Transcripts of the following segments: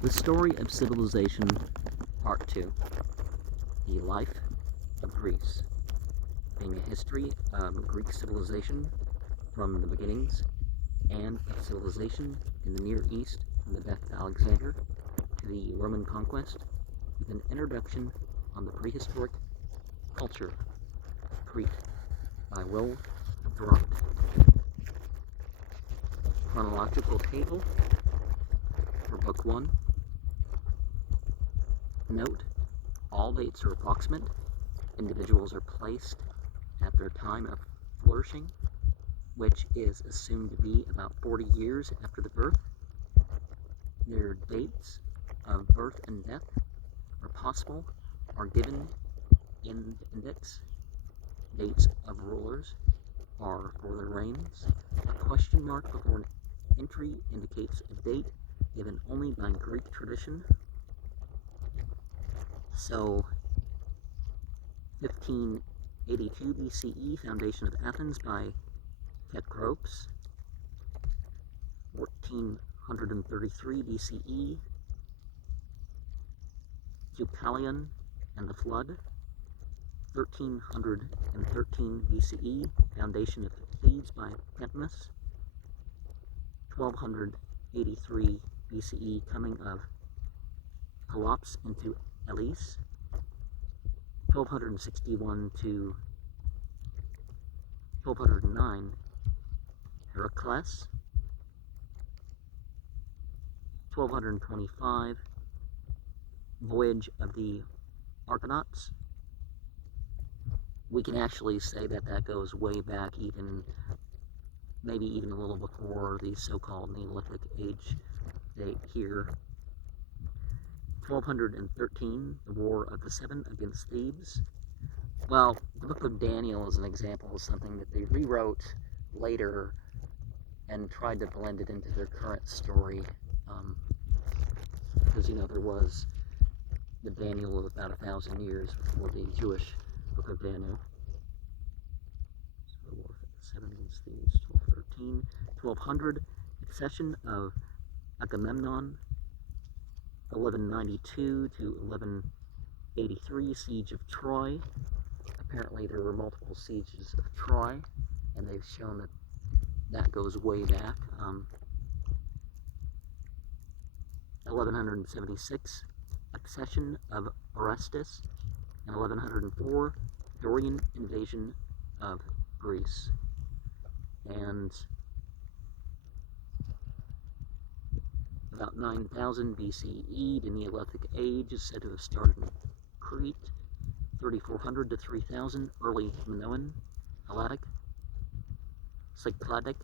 The Story of Civilization, Part 2. The Life of Greece. Being a history of Greek civilization from the beginnings and of civilization in the Near East from the death of Alexander to the Roman conquest, with an introduction on the prehistoric culture of Crete by Will Durant. Chronological table for Book 1. Note, all dates are approximate. Individuals are placed at their time of flourishing, which is assumed to be about 40 years after the birth. Their dates of birth and death are possible, are given in the index. Dates of rulers are for their reigns. A question mark before an entry indicates a date given only by Greek tradition. So, 1582 BCE, foundation of Athens by Cecropes. 1433 BCE, Deucalion and the Flood. 1313 BCE, foundation of Thebes by Cadmus. 1283 BCE, coming of Pelops into Elis. 1261 to 1209, Heracles. 1225, voyage of the Argonauts. We can actually say that that goes way back, maybe even a little before the so-called Neolithic Age date here. 1213, the War of the Seven against Thebes. Well, the Book of Daniel is an example of something that they rewrote later and tried to blend it into their current story. Because, there was the Daniel of about 1,000 years before the Jewish Book of Daniel. So, the War of the Seven against Thebes, 1213. 1200, accession of Agamemnon. 1192 to 1183, siege of Troy. Apparently there were multiple sieges of Troy, and they've shown that that goes way back. 1176, accession of Orestes. And 1104, Dorian invasion of Greece. And about 9000 BCE, the Neolithic Age is said to have started in Crete. 3400 to 3000, early Minoan, Helladic, Cycladic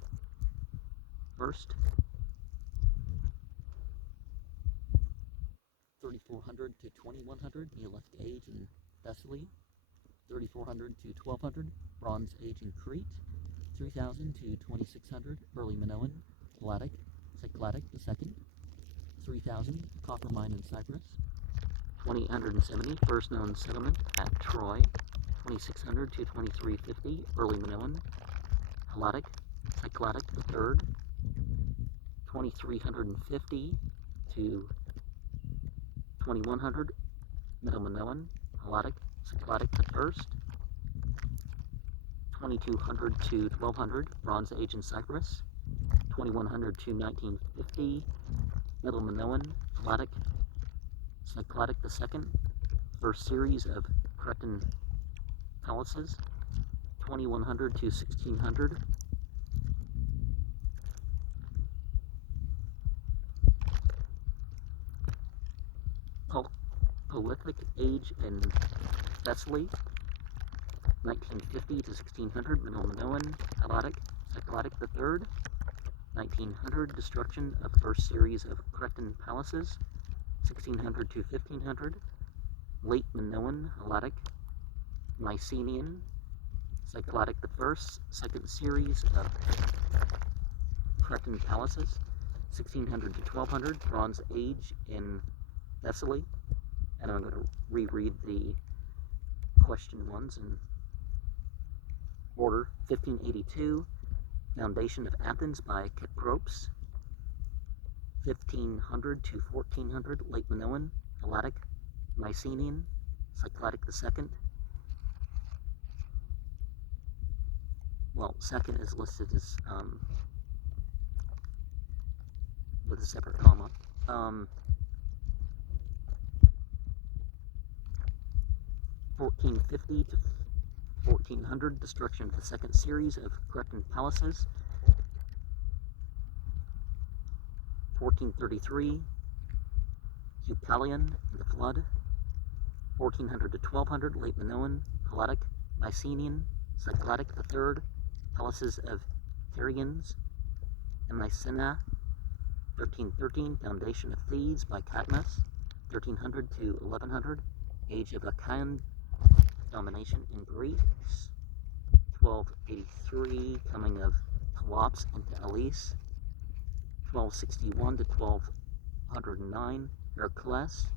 first. 3400 to 2100, Neolithic Age in Thessaly. 3400 to 1200, Bronze Age in Crete. 3000 to 2600, early Minoan, Helladic, Cycladic II. 3000, copper mine in Cyprus. 2870, first known settlement at Troy. 2600 to 2350, early Minoan, Helladic, Cycladic III. 2350 to 2100, Middle Minoan, Helladic, Cycladic I. 2200 to 1200, Bronze Age in Cyprus. 2100 to 1950, Middle Minoan, Helladic, Cycladic II, first series of Cretan palaces. 2100 to 1600, Prolific Age in Thessaly. 1950 to 1600, Middle Minoan, Helladic, Cycladic III. 1900, destruction of first series of Cretan palaces. 1600 to 1500, late Minoan, Helladic, Mycenaean, Cycladic I, second series of Cretan palaces. 1600 to 1200, Bronze Age in Thessaly. And I'm going to reread the question ones in order. 1582, foundation of Athens by Cecropes. 1500 to 1400, late Minoan, Helladic, Mycenaean, Cycladic II. Well, second is listed as with a separate comma. 1450 to 1400, destruction of the second series of Cretan palaces. 1433, Deucalion and the Flood. 1400 to 1200, late Minoan, Helladic, Mycenaean, Cycladic III, palaces of Carians and Mycenae. 1313, foundation of Thebes by Cadmus. 1300 to 1100, age of Achaean domination in Greece. 1283, coming of Pelops into Elis. 1261 to 1209, Heracles.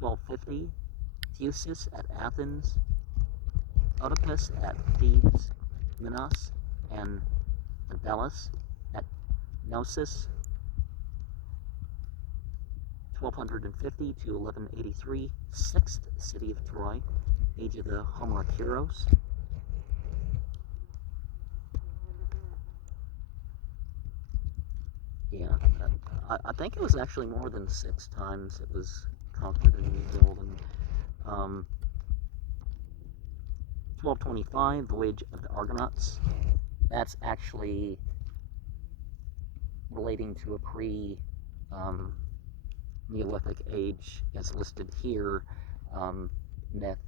1250, Theseus at Athens, Oedipus at Thebes, Minos and Daedalus at Knossos. 1250 to 1183, sixth city of Troy, age of the Homeric heroes. Yeah, I think it was actually more than 6 times it was conquered and rebuilt. And 1225, voyage of the Argonauts. That's actually relating to a Neolithic age, as listed here, myth.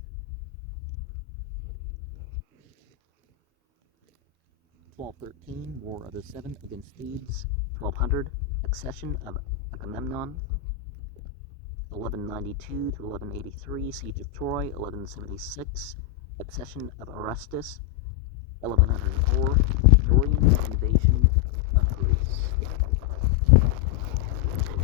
1213, War of the Seven against Thebes. 1200, accession of Agamemnon. 1192 to 1183, siege of Troy. 1176, accession of Orestes. 1104, Dorian invasion